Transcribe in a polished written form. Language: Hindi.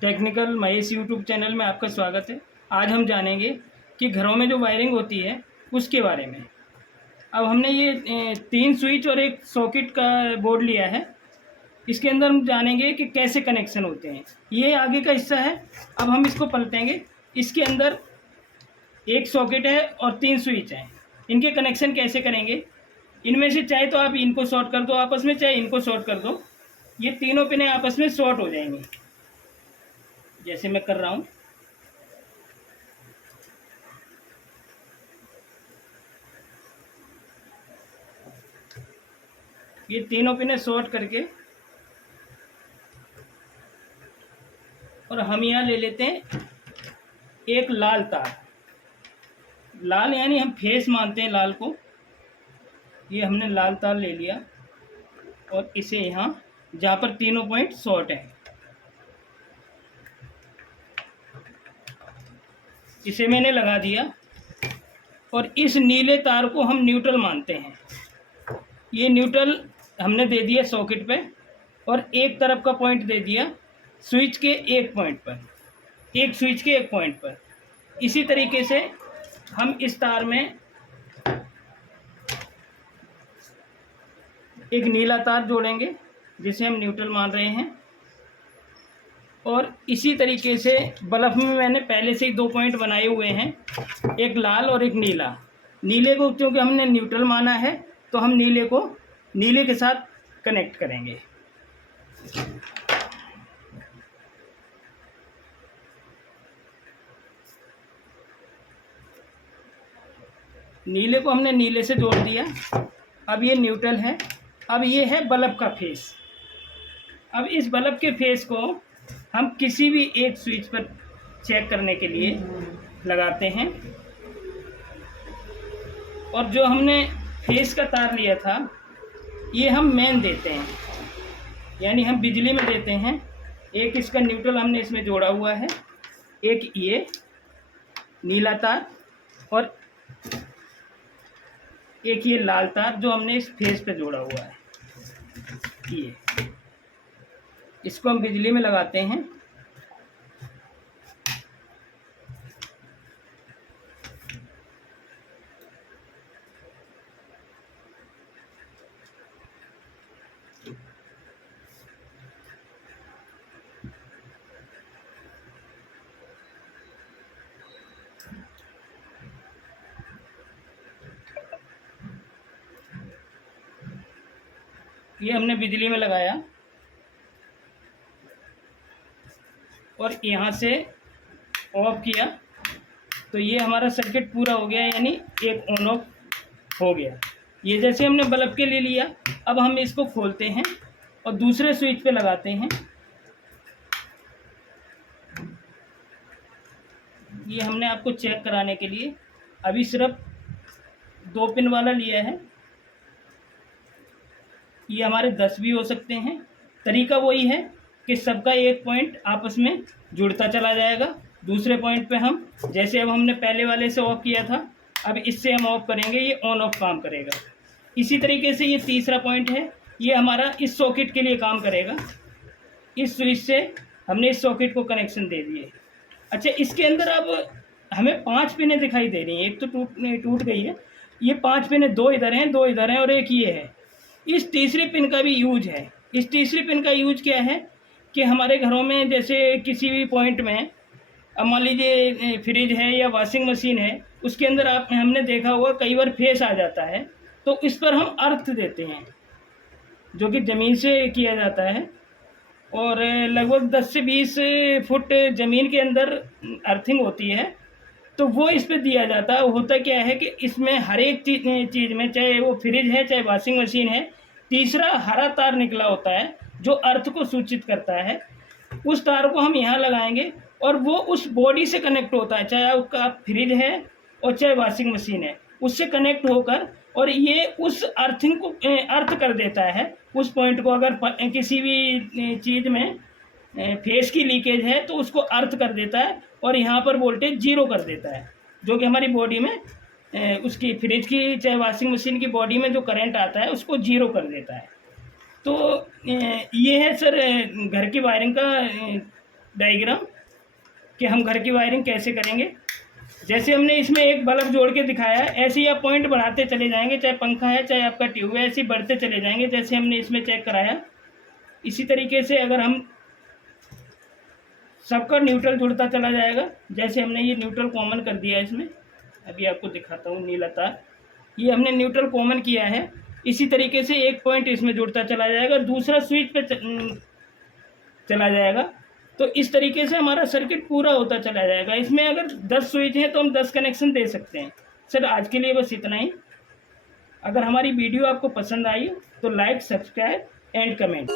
टेक्निकल महेश यूट्यूब चैनल में आपका स्वागत है। आज हम जानेंगे कि घरों में जो वायरिंग होती है उसके बारे में। अब हमने ये 3 स्विच और एक सॉकेट का बोर्ड लिया है। इसके अंदर हम जानेंगे कि कैसे कनेक्शन होते हैं। ये आगे का हिस्सा है। अब हम इसको पलटेंगे। इसके अंदर एक सॉकेट है और 3 स्विच हैं। इनके कनेक्शन कैसे करेंगे? इनमें से चाहे तो आप इनको शॉर्ट कर दो आपस में, चाहे इनको शॉर्ट कर दो। ये तीनों पिनें आपस में शॉर्ट हो जाएंगी, जैसे मैं कर रहा हूँ। ये तीनों पिनें शॉर्ट करके और हम यहाँ ले लेते हैं एक लाल तार। लाल यानी हम फेस मानते हैं लाल को। ये हमने लाल तार ले लिया और इसे यहाँ जहाँ पर तीनों पॉइंट शॉर्ट हैं इसे मैंने लगा दिया और इस नीले तार को हम न्यूट्रल मानते हैं। ये न्यूट्रल हमने दे दिया सॉकेट पे और एक तरफ का पॉइंट दे दिया स्विच के एक पॉइंट पर, एक स्विच के एक पॉइंट पर। इसी तरीके से हम इस तार में एक नीला तार जोड़ेंगे जिसे हम न्यूट्रल मान रहे हैं। और इसी तरीके से बल्ब में मैंने पहले से ही 2 पॉइंट बनाए हुए हैं, एक लाल और एक नीला। नीले को क्योंकि हमने न्यूट्रल माना है तो हम नीले को नीले के साथ कनेक्ट करेंगे। नीले को हमने नीले से जोड़ दिया। अब ये न्यूट्रल है। अब ये है बल्ब का फेस। अब इस बल्ब के फेस को हम किसी भी एक स्विच पर चेक करने के लिए लगाते हैं। और जो हमने फेस का तार लिया था ये हम मेन देते हैं, यानी हम बिजली में देते हैं। एक इसका न्यूट्रल हमने इसमें जोड़ा हुआ है, एक ये नीला तार और एक ये लाल तार जो हमने इस फेस पे जोड़ा हुआ है। ये इसको हम बिजली में लगाते हैं। ये हमने बिजली में लगाया और यहाँ से ऑफ किया तो ये हमारा सर्किट पूरा हो गया, यानी एक ऑन ऑफ हो गया। ये जैसे हमने बल्ब के लिए लिया। अब हम इसको खोलते हैं और दूसरे स्विच पे लगाते हैं। ये हमने आपको चेक कराने के लिए अभी सिर्फ 2 पिन वाला लिया है। ये हमारे 10 भी हो सकते हैं। तरीका वही है कि सबका एक पॉइंट आपस में जुड़ता चला जाएगा। दूसरे पॉइंट पे हम जैसे अब हमने पहले वाले से ऑफ किया था, अब इससे हम ऑफ करेंगे, ये ऑन ऑफ काम करेगा। इसी तरीके से ये तीसरा पॉइंट है, ये हमारा इस सॉकेट के लिए काम करेगा। इस स्विच से हमने इस सॉकेट को कनेक्शन दे दिए। अच्छा, इसके अंदर अब हमें 5 पिनें दिखाई दे रही हैं। एक तो टूट गई है। ये 5 पिनें, 2 इधर हैं, 2 इधर हैं और एक ये है। इस तीसरी पिन का भी यूज है। इस तीसरी पिन का यूज क्या है कि हमारे घरों में जैसे किसी भी पॉइंट में, अब मान लीजिए फ्रिज है या वॉशिंग मशीन है, उसके अंदर हमने देखा होगा कई बार फेस आ जाता है, तो इस पर हम अर्थ देते हैं जो कि ज़मीन से किया जाता है। और लगभग 10 से 20 फुट ज़मीन के अंदर अर्थिंग होती है, तो वो इस पे दिया जाता है। होता क्या है कि इसमें हर एक चीज़ में, चाहे वो फ्रिज है चाहे वॉशिंग मशीन है, तीसरा हरा तार निकला होता है जो अर्थ को सूचित करता है। उस तार को हम यहाँ लगाएंगे और वो उस बॉडी से कनेक्ट होता है, चाहे आपका फ्रिज है और चाहे वॉशिंग मशीन है, उससे कनेक्ट होकर और ये उस अर्थिंग को अर्थ कर देता है उस पॉइंट को। अगर किसी भी चीज़ में फेस की लीकेज है तो उसको अर्थ कर देता है और यहाँ पर वोल्टेज 0 कर देता है, जो कि हमारी बॉडी में उसकी फ्रिज की चाहे वॉशिंग मशीन की बॉडी में जो करंट आता है उसको 0 कर देता है। तो ये है सर घर की वायरिंग का डायग्राम कि हम घर की वायरिंग कैसे करेंगे। जैसे हमने इसमें एक बल्ब जोड़ के दिखाया है, ऐसे ही आप पॉइंट बढ़ाते चले जाएंगे, चाहे पंखा है चाहे आपका ट्यूब है, ऐसे ही बढ़ते चले जाएंगे जैसे हमने इसमें चेक कराया। इसी तरीके से अगर हम सबका न्यूट्रल जुड़ता चला जाएगा, जैसे हमने ये न्यूट्रल कॉमन कर दिया है इसमें, अभी आपको दिखाता हूँ नीला तार, ये हमने न्यूट्रल कॉमन किया है। इसी तरीके से एक पॉइंट इसमें जुड़ता चला जाएगा, दूसरा स्विच पे चला जाएगा। तो इस तरीके से हमारा सर्किट पूरा होता चला जाएगा। इसमें अगर 10 स्विच हैं तो हम 10 कनेक्शन दे सकते हैं। सर आज के लिए बस इतना ही। अगर हमारी वीडियो आपको पसंद आई तो लाइक, सब्सक्राइब एंड कमेंट।